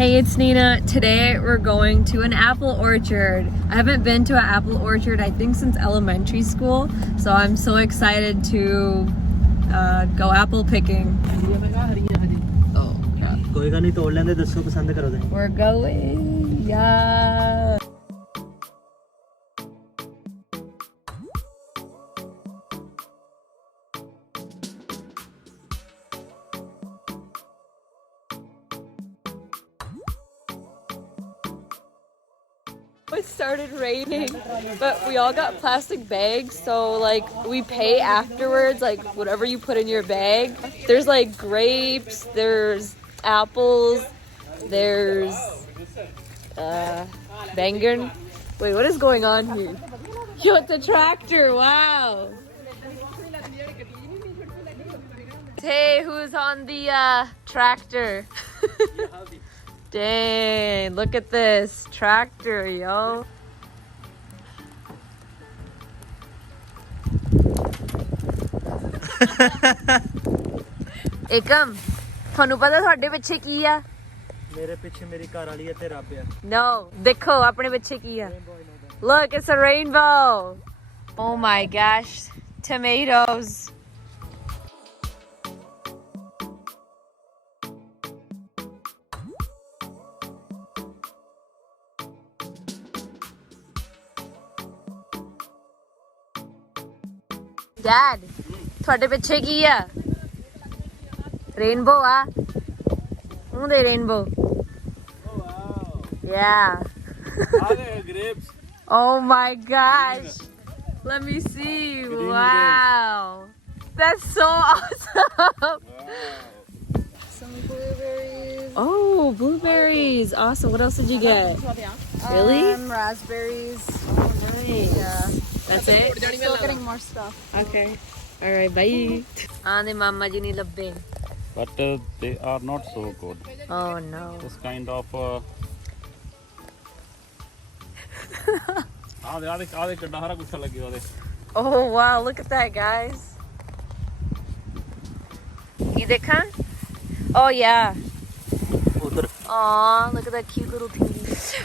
Hey, it's Nina. Today we're going to an apple orchard. I haven't been to an apple orchard, I think, since elementary school. So I'm so excited to go apple picking. Oh, crap. We're going. Yeah. It started raining, but we all got plastic bags, so like we pay afterwards, like whatever you put in your bag. There's like grapes, there's apples, there's bangan. Wait, what is going on here? Yo, it's a tractor, wow. Hey, who's on the tractor? Dang, look at this tractor, yo. Ekam, ਤੁਹਾਨੂੰ ਪਤਾ ਤੁਹਾਡੇ ਪਿੱਛੇ ਕੀ ਆ? ਮੇਰੇ ਪਿੱਛੇ ਮੇਰੀ ਘਰ ਵਾਲੀ ਹੈ ਤੇ ਰੱਬ ਆ। No, ਦੇਖੋ ਆਪਣੇ ਪਿੱਛੇ ਕੀ ਆ? Look, it's a rainbow. Oh my gosh, tomatoes. Dad, ਤੁਹਾਡੇ ਪਿੱਛੇ ਕੀ ਆ? Rainbow ਆ? ਉਹਦੇ rainbow. Oh wow. Yeah. Grapes. Oh my gosh. Let me see. Wow. That's so awesome. Wow. Some blueberries. Oh, blueberries. Awesome. What else did you get? Really? Raspberries. Oh, nice. Yeah. That's it? We're still getting more stuff. Okay. All right, bye. Aane mama ji ni labbe. But they are not so good. Oh no. This kind of Oh wow, look at that, guys. Ye dekha? Oh yeah. Aw, look at that cute little thing.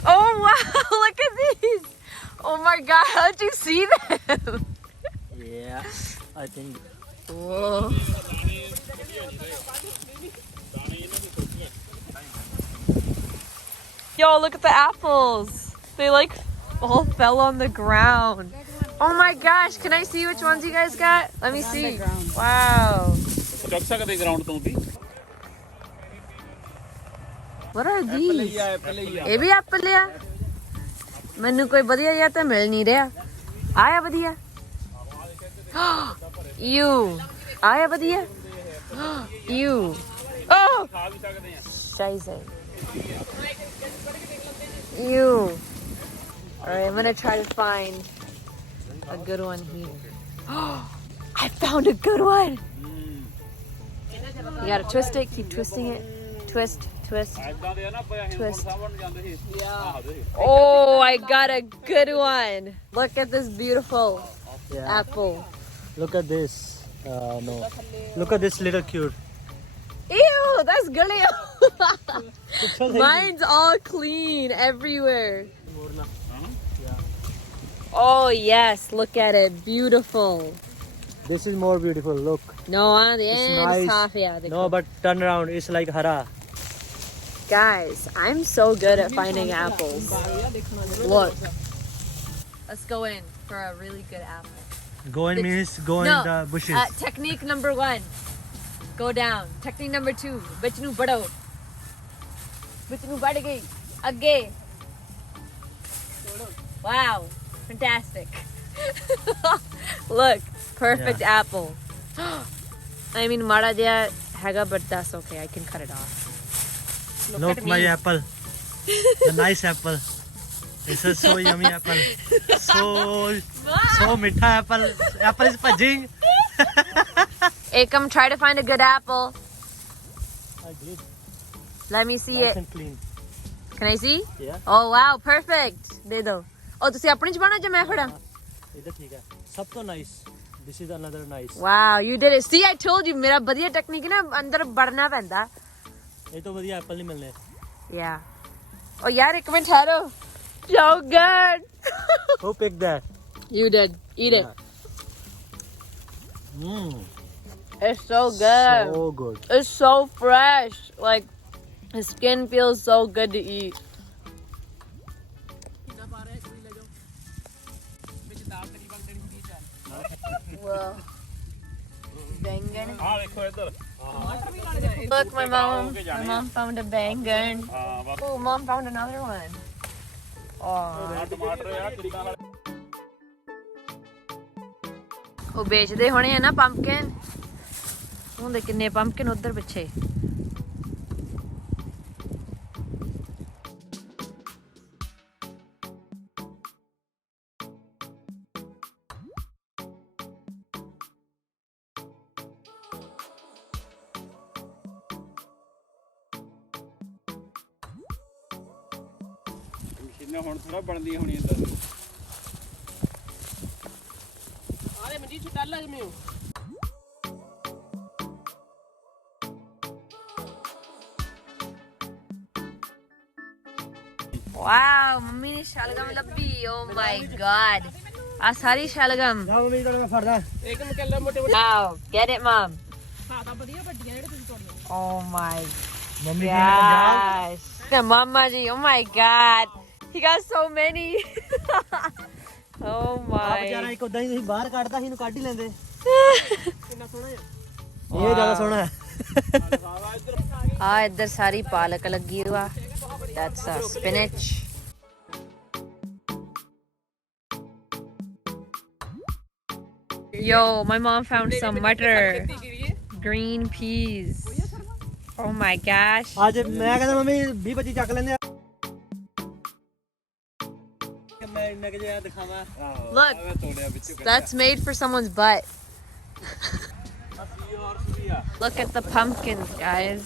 Oh wow, look at these. Oh my god, how did you see them? Yeah, I think. Whoa. Yo, look at the apples. They like all fell on the ground. Oh my gosh, can I see which ones you guys got? Let me see. Wow. What are these? ਇਹ ਵੀ apple ਆ? ਮੈਨੂੰ ਕੋਈ ਵਧੀਆ ਜਿਹਾ ਤਾਂ ਮਿਲ ਨਹੀਂ ਰਿਹਾ। ਆਇਆ ਵਧੀਆ? Ew. ਆਇਆ ਵਧੀਆ? Ew. Oh! Scheisse. Ew. Alright, I'm gonna try to find a good one here. I found a good one! You gotta twist it, keep twisting it. Twist, twist, twist. Oh, I got a good one. Look at this beautiful apple. Look at this. No. Look at this little cute. Ew, that's gully. Mine's all clean everywhere. Oh yes, look at it, beautiful. This is more beautiful. Look. No, It's nice. No, but turn around. It's like hara. Guys, I'm so good at finding apples. Look. Let's go in for a really good apple. Go in means go in the bushes. Technique number 1. Go down. Technique number 2. Bich nu bado. Bich nu bad gayi. Agge. Wow. Fantastic. Look. Perfect apple. I mean, mada jaya haga, but that's okay. I can cut it off. Look my apple. The nice apple. This is so yummy apple. So mitha apple. Apple is pudging. Ekam, try to find a good apple. I did. Let me see Nice it. and clean. Can I see? Yeah. Oh wow, perfect. De do. Oh, ਤੁਸੀਂ ਆਪਣੀ ਚ ਪਾਣਾ ਜਾਂ ਮੈਂ ਫੜਾਂ? ਇਹਦਾ ਠੀਕ ਹੈ। ਸਭ ਤੋਂ nice. This is another nice. Wow, you did it. See, I told you, ਮੇਰਾ ਵਧੀਆ ਟੈਕਨੀਕ ਨਾ ਅੰਦਰ ਵੜਨਾ ਪੈਂਦਾ। ਇਹ ਤੋਂ ਵਧੀਆ ਐਪਲ ਨਹੀਂ ਮਿਲਨੇ। Yeah. Oh, yeah, recommend Taro. So good. Who picked that? You did. Eat it. Mmm. It's so good. So good. It's so fresh. Like, the skin feels so good to eat. Whoa. Bangan. Look, my mom found a bangan. Oh, mom found another one. Oh. ਉਹ ਵੇਚਦੇ ਹੋਣੇ ਆ ਨਾ pumpkin ਉਹਦੇ ਕਿੰਨੇ pumpkin ਉਧਰ ਪਿੱਛੇ ਮਸ਼ੀਨਾਂ ਹੁਣ ਥੋੜਾ ਬਣਦੀਆਂ ਹੋਣੀਆਂ ਇਦਾਂ ਦੀ ਆਰੇ ਮੰਜੀ ਛੁੱਟਾ ਲੱਗ ਮਿਓ Wow, ਮੰਮੀ ਨੇ ਸ਼ਲਗਮ ਲੱਭੀ. Oh my god. ਆ ਸਾਰੀ ਸ਼ਲਗਮ. ਜਾ ਮੰਮੀ ਤੁਹਾਨੂੰ ਮੈਂ ਫੜਦਾ. ਇੱਕ ਕਿਲੋ ਮੋਟੇ Wow, get it mom. ਹਾਂ ਤਾਂ ਵਧੀਆ ਵੱਡੀਆਂ ਜਿਹੜੇ ਤੁਸੀਂ ਤੋੜੀਆਂ Oh my mummy gosh. Mama ji, oh my god. He got so many. Oh ਆ ਵਿਚਾਰਾ my. ਇੱਕ ਉਦਾਂ ਹੀ ਤੁਸੀਂ ਬਾਹਰ ਕੱਢਦਾ ਸੀ ਇਹਨੂੰ ਕੱਢ ਹੀ ਲੈਂਦੇ. ਕਿੰਨਾ ਸੋਹਣਾ ਹੈ ਇਹ ਜ਼ਿਆਦਾ ਸੋਹਣਾ ਹੈ ਆ ਇੱਧਰ ਸਾਰੀ ਪਾਲਕ ਲੱਗੀ ਹੋਆ. That's spinach. Yo, my mom found some mutter. Green peas. Oh my gosh. ਅੱਜ ਮੈਂ ਕਹਿੰਦਾ ਮੰਮੀ 20 25 ਚੱਕ ਲੈਂਦੇ ਆ ਮੈਂ ਇੰਨਾ ਕਿ ਜਿਹਾ ਦਿਖਾਵਾਂ Look, that's made for someone's butt. Look at the pumpkins, guys.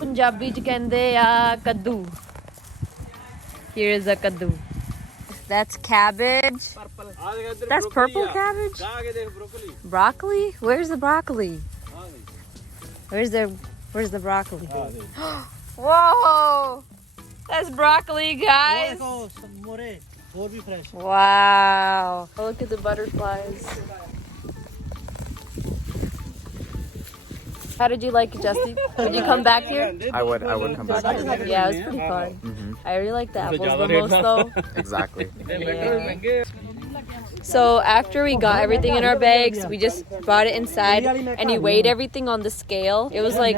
Punjabi ਚ ਕਹਿੰਦੇ ਆ ਕੱਦੂ. Here is a kaddu. That's cabbage. That's purple cabbage? Broccoli? Where's the broccoli? Where's the broccoli? Whoa! That's broccoli, guys. ਦੇਖੋ ਮੋਰੇ ਹੋਰ ਵੀ fresh Wow. Look at the butterflies. How did you like it, Jesse? Would you come back here? I would come back. Yeah, it was pretty fun. I really like the apples the most, though. Exactly. So after we got everything in our bags, we just brought it inside and he weighed everything on the scale. It was like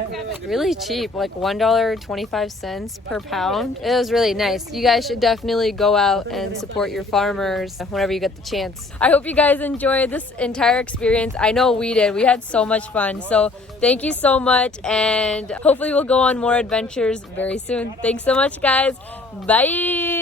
really cheap, like $1.25 per pound. It was really nice. You guys should definitely go out and support your farmers whenever you get the chance. I hope you guys enjoyed this entire experience. I know we did. We had so much fun. So thank you so much and hopefully we'll go on more adventures very soon. Thanks so much, guys. Bye.